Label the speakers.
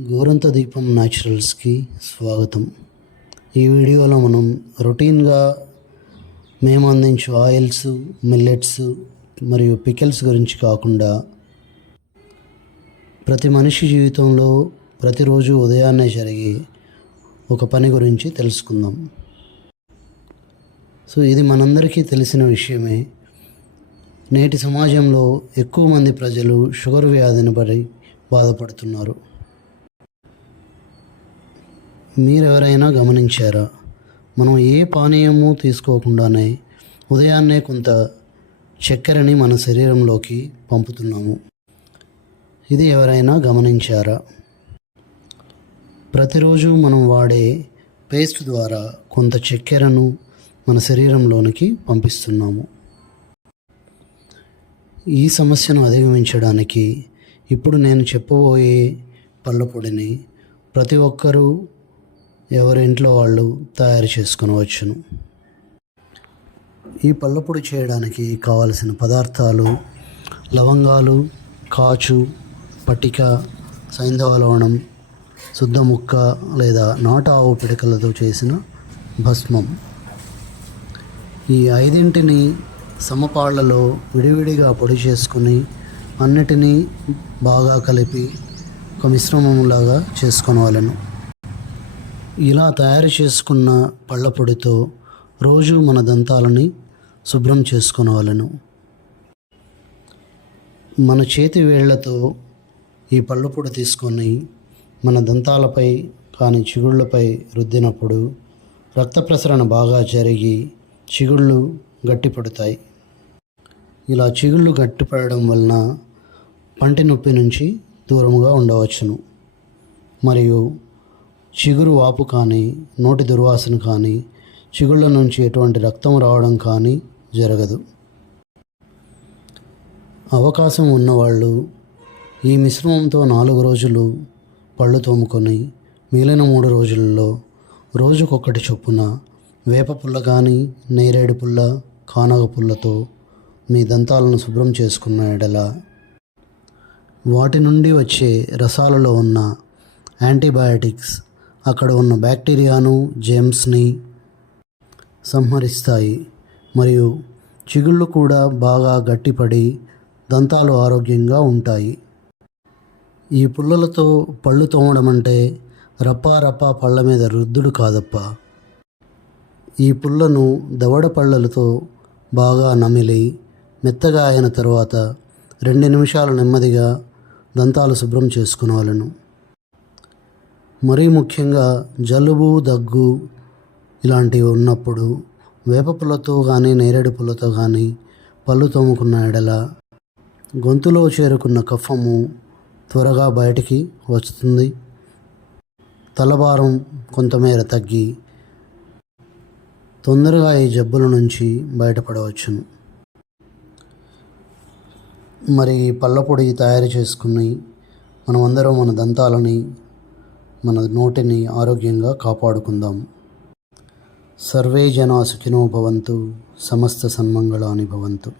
Speaker 1: గోరంత దీపం న్యాచురల్స్కి స్వాగతం. ఈ వీడియోలో మనం రొటీన్గా మేము అందించే ఆయిల్స్ మిల్లెట్స్ మరియు పికెల్స్ గురించి కాకుండా ప్రతి మనిషి జీవితంలో ప్రతిరోజు ఉదయాన్నే జరిగే ఒక పని గురించి తెలుసుకుందాం. సో ఇది మనందరికీ తెలిసిన విషయమే. నేటి సమాజంలో ఎక్కువ మంది ప్రజలు షుగర్ వ్యాధిని పడి బాధపడుతున్నారు. మీరెవరైనా గమనించారా? మనం ఏ పానీయము తీసుకోకుండానే ఉదయాన్నే కొంత చక్కెరని మన శరీరంలోకి పంపుతున్నాము. ఇది ఎవరైనా గమనించారా? ప్రతిరోజు మనం వాడే పేస్ట్ ద్వారా కొంత చక్కెరను మన శరీరంలోనికి పంపిస్తున్నాము. ఈ సమస్యను అధిగమించడానికి ఇప్పుడు నేను చెప్పబోయే పళ్ళ పొడిని ప్రతి ఒక్కరూ ఎవరి ఇంట్లో వాళ్ళు తయారు చేసుకునవచ్చును. ఈ పళ్ళపొడి చేయడానికి కావలసిన పదార్థాలు లవంగాలు కాచు పటిక సైంధవ లవణం శుద్ధ ముక్క లేదా నాట ఆవు పిడకలతో చేసిన భస్మం. ఈ ఐదింటిని సమపాళ్ళలో విడివిడిగా పొడి చేసుకుని అన్నిటినీ బాగా కలిపి ఒక మిశ్రమంలాగా చేసుకోవాలను ఇలా తయారు చేసుకున్న పళ్ళపొడితో రోజు మన దంతాలని శుభ్రం చేసుకోవాలను మన చేతి వేళ్ళతో ఈ పళ్ళపొడి తీసుకొని మన దంతాలపై కానీ చిగుళ్ళపై రుద్దినప్పుడు రక్త ప్రసరణ బాగా జరిగి చిగుళ్ళు గట్టిపడతాయి. ఇలా చిగుళ్ళు గట్టిపడడం వలన పంటి నొప్పి నుంచి దూరంగా ఉండవచ్చును. మరియు చిగురు వాపు కానీ నోటి దుర్వాసన కానీ చిగుళ్ళ నుంచి ఎటువంటి రక్తం రావడం కానీ జరగదు. అవకాశం ఉన్నవాళ్ళు ఈ మిశ్రమంతో నాలుగు రోజులు పళ్ళు తోముకొని మిగిలిన మూడు రోజులలో రోజుకొకటి చొప్పున వేప పుల్ల కానీ నేరేడు పుల్ల కానగ పుల్లతో మీ దంతాలను శుభ్రం చేసుకున్న ఎడల వాటి నుండి వచ్చే రసాలలో ఉన్న యాంటీబయాటిక్స్ అక్కడ ఉన్న బ్యాక్టీరియాను జెమ్స్ని సంహరిస్తాయి మరియు చిగుళ్ళు కూడా బాగా గట్టిపడి దంతాలు ఆరోగ్యంగా ఉంటాయి. ఈ పుల్లలతో పళ్ళు తోమడం అంటే రప్పా రప్పా పళ్ళ మీద రుద్దుడు కాదప్ప. ఈ పుల్లను దవడ పళ్ళలతో బాగా నమిలి మెత్తగా అయిన తర్వాత రెండు నిమిషాలు నెమ్మదిగా దంతాలు శుభ్రం చేసుకునేవాళ్ళను. మరీ ముఖ్యంగా జలుబు దగ్గు ఇలాంటివి ఉన్నప్పుడు వేప పుల్లతో కానీ నేరేడు పుల్లతో కానీ పళ్ళు తోముకున్న ఎడల గొంతులో చేరుకున్న కఫము త్వరగా బయటికి వస్తుంది. తలభారం కొంతమేర తగ్గి తొందరగా ఈ జబ్బుల నుంచి బయటపడవచ్చును. మరి ఈ పళ్ళ పొడి తయారు చేసుకుని మనమందరం మన దంతాలని మన నోటిని ఆరోగ్యంగా కాపాడుకుందాం. సర్వే జనా సుఖినో భవంతు సమస్త సన్మంగళాని భవంతు.